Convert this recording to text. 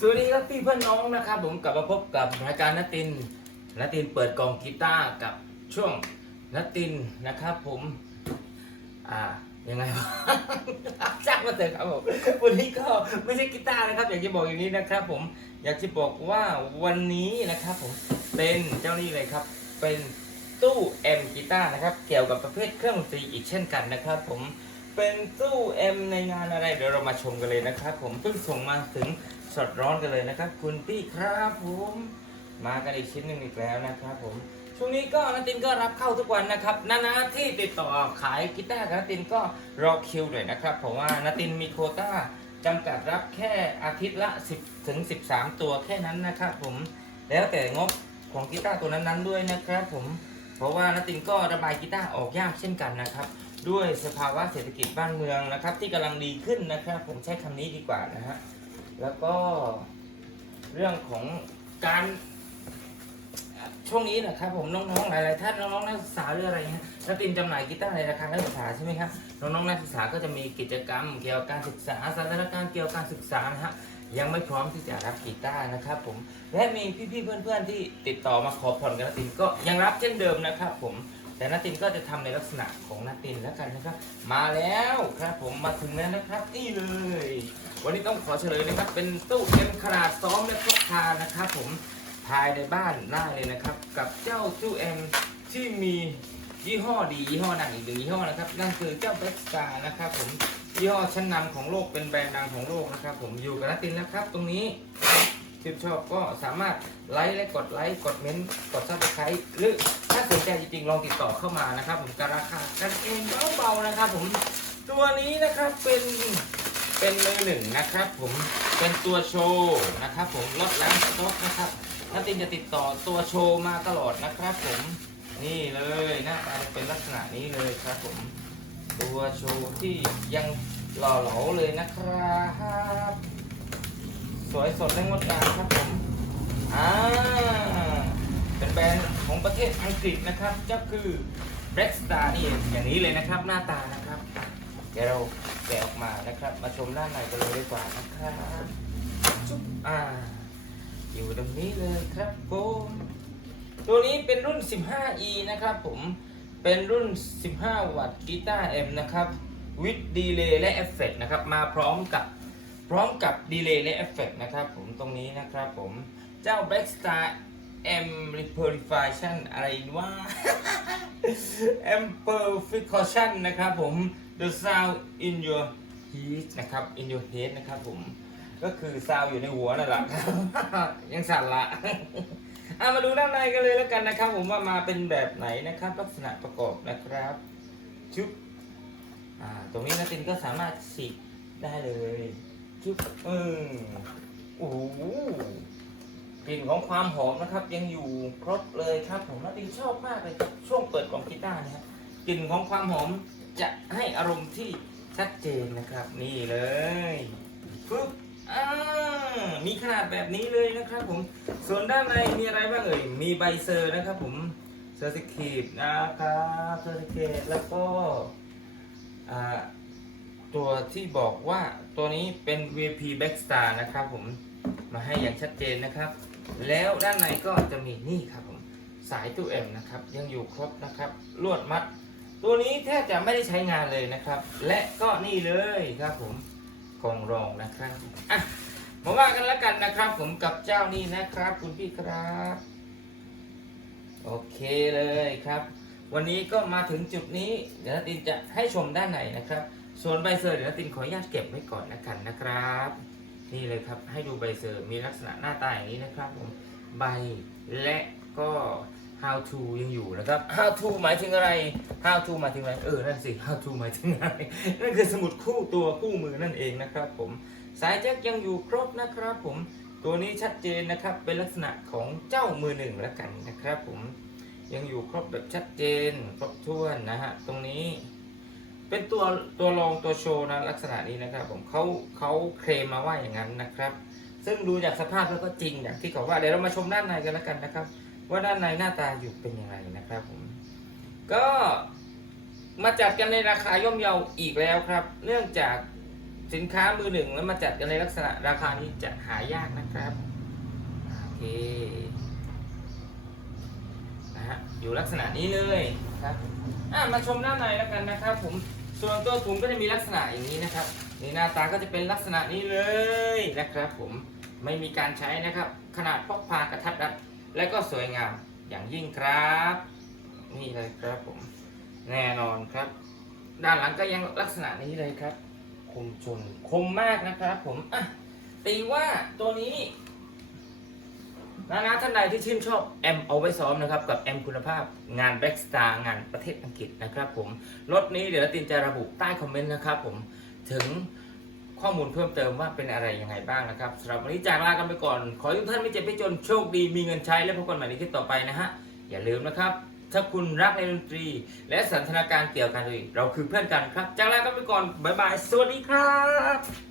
สวัสดีครับพี่เพื่อนน้องนะครับ ผมกลับมาพบกับรายการนัตตินนัตตินเปิดกล่องกีตาร์กับช่วงนัตตินนะครับ ผม อ่ายังไงวะจ้างมาเถอะครับผมวันนี้ก็ไม่ใช่กีตาร์นะครับ อยากจะบอกอย่างนี้นะครับ ผมอยากจะบอกว่าวันนี้นะครับ ผมเป็นเจ้านี่เลยครับ เป็นตู้แอมกีตาร์นะครับ เกี่ยวกับประเภทเครื่องดนตรีอีกเช่นกันนะครับ ผม เป็นตู้แอมในงานอะไร เดี๋ยวเรามาชมกันเลยนะครับ ผมเพิ่งส่งมาถึงสดร้อนกันเลยนะครับ คุณพี่ครับผมมากันอีกชิ้นหนึ่งอีกแล้วนะครับผมช่วงนี้ก็นัตินก็รับเข้าทุกวันนะครับนานาที่ติดต่อขายกีตาร์กับนัตินก็รอคิวหน่อยนะครับเพราะว่านัตินมีโคต้าจำกัดรับแค่อาทิตย์ละ 10ถึง13 ตัวแค่นั้นนะครับผมแล้วแต่งบของกีตาร์ตัวนั้นๆด้วยนะครับผมเพราะว่านัตินก็ระบายกีตาร์ออกยากเช่นกันนะครับ ด้วยสภาวะเศรษฐกิจบ้านเมืองนะครับ ที่กำลังดีขึ้นนะครับ ผมใช้คำนี้ดีกว่านะฮะแล้วก็เรื่องของการช่วงนี้นะครับผมน้องๆหลายๆท่านน้องๆนักศึกษาหรืออะไรเงี้ยนักตินจำหน่ายกีตาร์ในราคานักศึกษาใช่ไหมครับน้องๆนักศึกษาก็จะมีกิจกรรม เกี่ยวกับการศึกษาสถานการณ์เกี่ยวกับการศึกษานะฮะยังไม่พร้อมที่จะรับกีตาร์นะครับผมและมีพี่ๆเพื่อนๆที่ติดต่อมาขอผ่อนกับนัตินก็ยังรับเช่นเดิมนะครับผม แต่นักตินก็จะทำในลักษณะของนักตินแล้วกันนะครับ มาแล้วครับผมมาถึงแล้วนะครับนี่เลย วันนี้ต้องขอเฉลยนะครับ เป็นตู้เอ็มขนาดซ้อมและพกพานะครับผมภายในบ้านได้เลยนะครับ กับเจ้าตู้เอ็มที่มียี่ห้อดียี่ห้อดังอีกหนึ่งยี่ห้อนะครับ นั่นคือเจ้าเบสตานะครับผมยี่ห้อชั้นนำของโลกเป็นแบรนด์ดังของโลกนะครับ ผมอยู่กับนัตตินนะครับ ตรงนี้ ชื่นชอบก็สามารถไลค์และกดไลค์กดเม้นต์กดซับสไครต์หรือถ้าสนใจจริงๆลองติดต่อเข้ามานะครับ ผมกับราคากันเองเบาๆนะครับผมตัวนี้นะครับเป็นเป็นมือหนึ่งนะครับ ผมเป็นตัวโชว์นะครับ ผมลดล้างสต็อกนะครับนัตตินจะติดต่อตัวโชว์มาตลอดนะครับ ผมนี่เลยหน้าตาเป็นลักษณะนี้เลยครับ ผมตัวโชว์ที่ยังหล่อเหลาเลยนะครับ สวยสดและงดงามครับผมอ่าเป็นแบรนด์ของประเทศอังกฤษนะครับเจ้าคือ Black Star นี่เองอย่างนี้เลยนะครับหน้าตานะครับ เดี๋ยวเราแกะออกมานะครับ มาชมด้านในกันเลยดีกว่านะครับจุ๊บอ่า อยู่ตรงนี้เลยครับผมตัวนี้เป็นรุ่น 15e นะครับผมเป็นรุ่น 15 วัตต์กีตาร์ M นะครับ วิดดีเลย์และเอฟเฟกนะครับ มาพร้อมกับ พร้อมกับดีเลย์และเอฟเฟกนะครับผมตรงนี้นะครับผมเจ้า Black Star M Amplification อะไรว่า Amplification นะครับผม The sound in your head นะครับ in your head นะครับผม ก็คือซาวอยู่ในหัวนั่นแหละยังสั่นละเอามาดูด้านในกันเลยแล้วกันนะครับ ผมว่ามาเป็นแบบไหนนะครับ ลักษณะประกอบนะครับชุบตรงนี้นะตินก็สามารถฉีกได้เลย ชุบเออโอ้โหกลิ่นของความหอมนะครับ ยังอยู่ครบเลยครับผมนะตินชอบมากเลยครับช่วงเปิดกล่องกีตาร์นะครับกลิ่นของความหอมจะให้อารมณ์ที่ชัดเจนนะครับ นี่เลยปึ๊บอ่ามีขนาดแบบนี้เลยนะครับ ผมส่วนด้านในมีอะไรบ้างเอ่ยมีใบเซอร์นะครับ ผมเซอร์ติคีดนะครับเซอร์ติเคตแล้วก็อ่า ตัวที่บอกว่าตัวนี้เป็น VP Backstar นะครับผมมาให้อย่างชัดเจนนะครับ แล้วด้านในก็จะมีนี่ครับผมสายตู้เอ็มนะครับ ยังอยู่ครบนะครับลวดมัด ตัวนี้แทบจะไม่ได้ใช้งานเลยนะครับ และก็นี่เลยครับผมกองรองนะครับอะมาว่ากันแล้วกันนะครับ ผมกับเจ้านี่นะครับ คุณพี่ครับโอเคเลยครับ วันนี้ก็มาถึงจุดนี้ เดี๋ยวตินจะให้ชมด้านในนะครับ ส่วนใบเซอร์เดี๋ยวตินขออนุญาตเก็บไว้ก่อนนะกันนะครับ นี่เลยครับให้ดูใบเซอร์มีลักษณะหน้าตาอย่างนี้นะครับผมใบและก็ how to ยังอยู่นะครับ how to หมายถึงอะไร how to หมายถึงอะไร เออ นั่นสิ how to หมายถึงอะไร นั่นคือสมุดคู่ตัวคู่มือนั่นเองนะครับผม สายแจ็คยังอยู่ครบนะครับผม ตัวนี้ชัดเจนนะครับ เป็นลักษณะของเจ้ามือหนึ่งแล้วกันนะครับผม ยังอยู่ครบแบบชัดเจน ครบถ้วนนะฮะ ตรงนี้ เป็นตัวตัวรองตัวโชว์นะลักษณะนี้นะครับ ผมเขาเขาเคลมมาว่าอย่างนั้นนะครับ ซึ่งดูจากสภาพแล้วก็จริงอย่างที่เขาว่าเดี๋ยวเรามาชมด้านในกันแล้วกันนะครับ ว่าด้านในหน้าตาอยู่เป็นยังไงนะครับผมก็มาจัดกันในราคาย่อมเยาอีกแล้วครับ เนื่องจากสินค้ามือหนึ่งแล้วมาจัดกันในลักษณะราคานี้จะหายากนะครับโอเค ฮะอยู่ลักษณะนี้เลยครับอะมาชมด้านในแล้วกันนะครับ ผมส่วนตัวถุงก็จะมีลักษณะอย่างนี้นะครับนี่หน้าตาก็จะเป็นลักษณะนี้เลยนะครับ ผมไม่มีการใช้นะครับ ขนาดพกพากระทัดรัดและก็สวยงามอย่างยิ่งครับ นี่เลยครับผมแน่นอนครับ ด้านหลังก็ยังลักษณะนี้เลยครับ คมชนคมมากนะครับ ผมอะตีว่าตัวนี้ นะนะท่านใดที่ชื่นชอบแอมเอาไว้ซ้อมนะครับ กับแอมคุณภาพงานแบ็กสตาร์งานประเทศอังกฤษนะครับผมรถนี้เดี๋ยวตินจะระบุใต้คอมเมนต์นะครับผมถึงข้อมูลเพิ่มเติมว่าเป็นอะไรยังไงบ้างนะครับสำหรับวันนี้จากลากันไปก่อน ขอให้ทุกท่านไม่เจ็บไม่จนโชคดีมีเงินใช้และพบกันใหม่ในคลิปต่อไปนะฮะอย่าลืมนะครับ ถ้าคุณรักในดนตรี และสันทนาการเกี่ยวกับการดนตรีเราคือเพื่อนกันครับจากลากันไปก่อนบ๊ายบายสวัสดีครับ